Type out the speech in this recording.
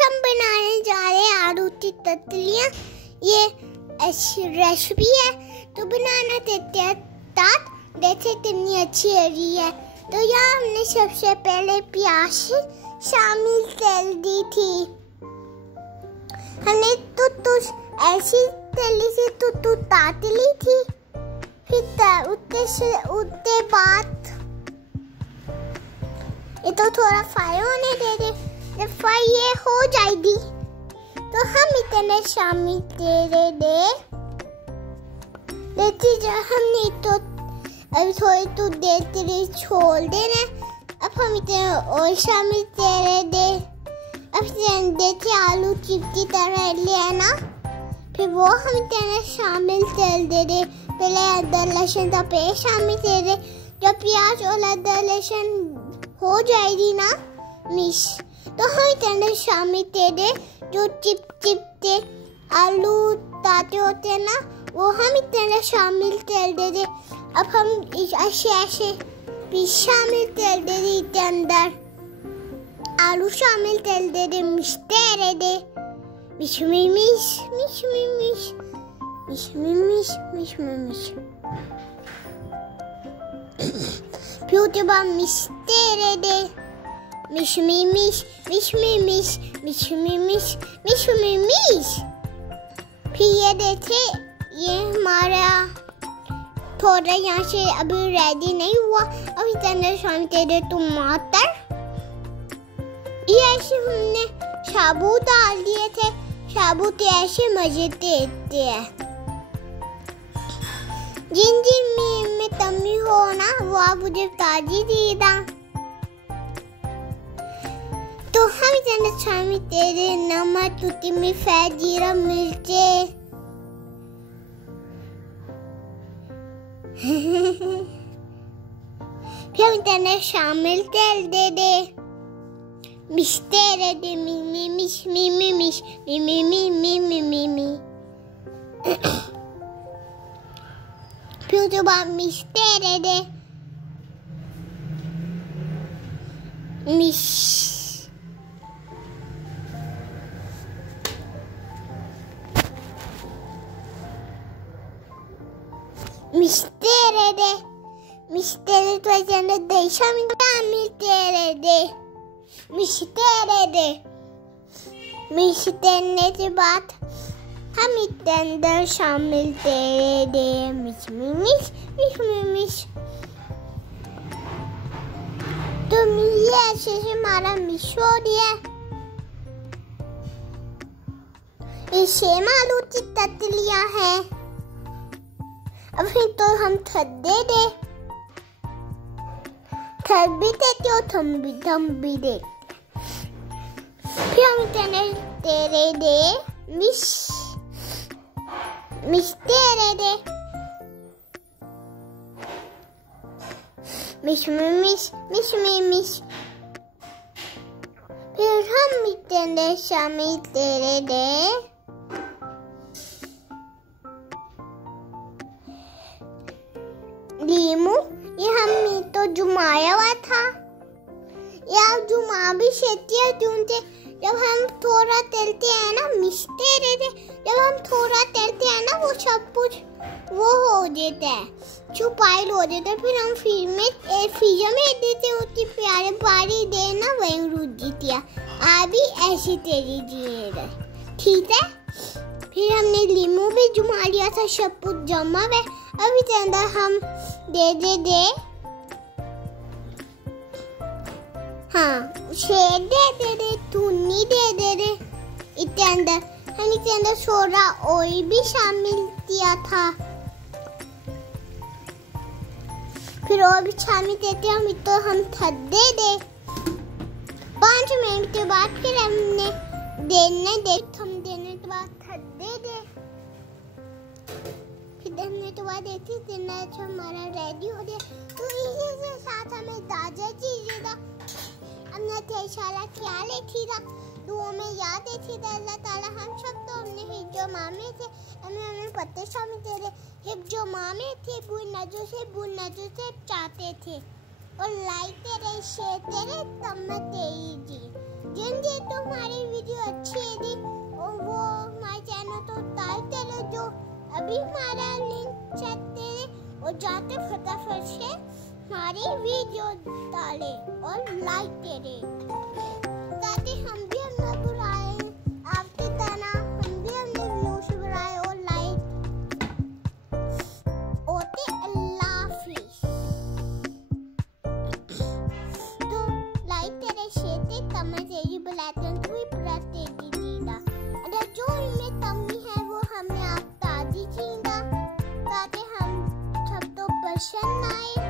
हम बनाने जा रहे हैं आलू की ततलियाँ। ये रेसिपी है तो बनाना देते हैं तात। देखिए कितनी अच्छी आ रही है। तो यहाँ हमने सबसे पहले प्याज शामिल कर दी थी। हमने तो ऐसी तली से तो तात ली थी। फिर उसके बाद ये तो थोड़ा फ्राई होने दे दे। जब फ्राई ये हो जाएगी तो हम इतने शामिल दे देखिए जब हमने तो अभी थोड़ी तो देर के लिए छोड़ देना। अब हम इतने और शामिल दे। अब देखिए आलू चिप की तरह लेना। फिर वो हम इतने शामिल दे। पहले अदरक लहसुन का पेस्ट शामिल दे। जब प्याज और अदरक लहसुन हो जाएगी ना मिक्स तो हम इतने शामिल दे। जो चिप के आलू ताते होते हैं ना वो हम इतने शामिल दे। अब हम ऐसे पीस शामिल दे इसके अंदर आलू शामिल दे। मिक्सते दे फिर उसके बाद मिक्सते दे। फिर ये देखिए ये हमारा थोड़ा यहाँ से अभी रेडी नहीं हुआ। अब इतने शामिल दे टमाटर। ये ऐसे हमने साबुत डाल दिए थे। साबुत ऐसे मजे देते हैं। जिन में कमी हो ना वो आप मुझे ताजी दीदा। तो हम इतने शामिल दे नमक टूटी मिर्च जीरा मिर्चे। फिर हम इतने शामिल दे मिक्सते दे फिर उसके बाद मिक्सते दे मिस्टर तो ऐसे देशा में मिस्टरने के बाद हम इसके अंदर शामिल दे तो ये ऐसे से हमारा मिक्स हो गया। ये सेम आलू की ततलियाँ हैं। अब फिर तो हम थद भी देते हो थम भी दे। फिर हम इतने दे फिर हम इतने शामिल दे लीमू। ये हम तो जुमाया हुआ था। या जुमा भी शेती है क्योंकि जब हम थोड़ा तलते हैं ना मिक्सते रहते। जब हम थोड़ा तलते हैं ना वो सब कुछ वो हो जाता है छुपाइल हो जाता है। फिर हम फ्रीजर में देते उसकी प्यारे बारी देना वही रुक जीती है। आप भी ऐसी तेरी जिए ठीक है। फिर हमने लीमू भी जुमा लिया था। सब कुछ जमा है। अभी के अंदर हम दे हाँ शेर दे धुनी दे इसके अंदर हम इसके अंदर सोडा ऑयल भी शामिल किया था। फिर और भी शामिल देते हम तो हम दे 5 मिनट के बाद फिर हमने देने के बाद दे फिर हमने तो बाद देखी देना जो हमारा रेडी हो गया। तो इसी के साथ हमें ताजा चीजें था। हमने इंशाल्लाह क्या लेती था दुआ में याद थी अल्लाह ताला हम सब तो हमने हिज्जो मामे थे। हमें पत्ते शामिल दे रहे हिज्जो मामे थे बुन नजो से चाहते थे। और लाइक करे शेयर करे तब मैं तेरी जी जिन तुम्हारी वीडियो फिर से हमारी वीडियो डाले और लाइक दे दे ताकि हम भी अपना बुराए आपकी तरह हम भी अपने व्यूज बढ़ाए और लाइक ओके अल्लाह हाफिज। तो लाइक तेरे शेते कमेंट तेरी बुलाते हैं तो भी प्रेस दे दीजिएगा। अगर जो इनमें कमी है वो हमें आप बता दीजिएगा ताकि हम सब तो पसंद आए।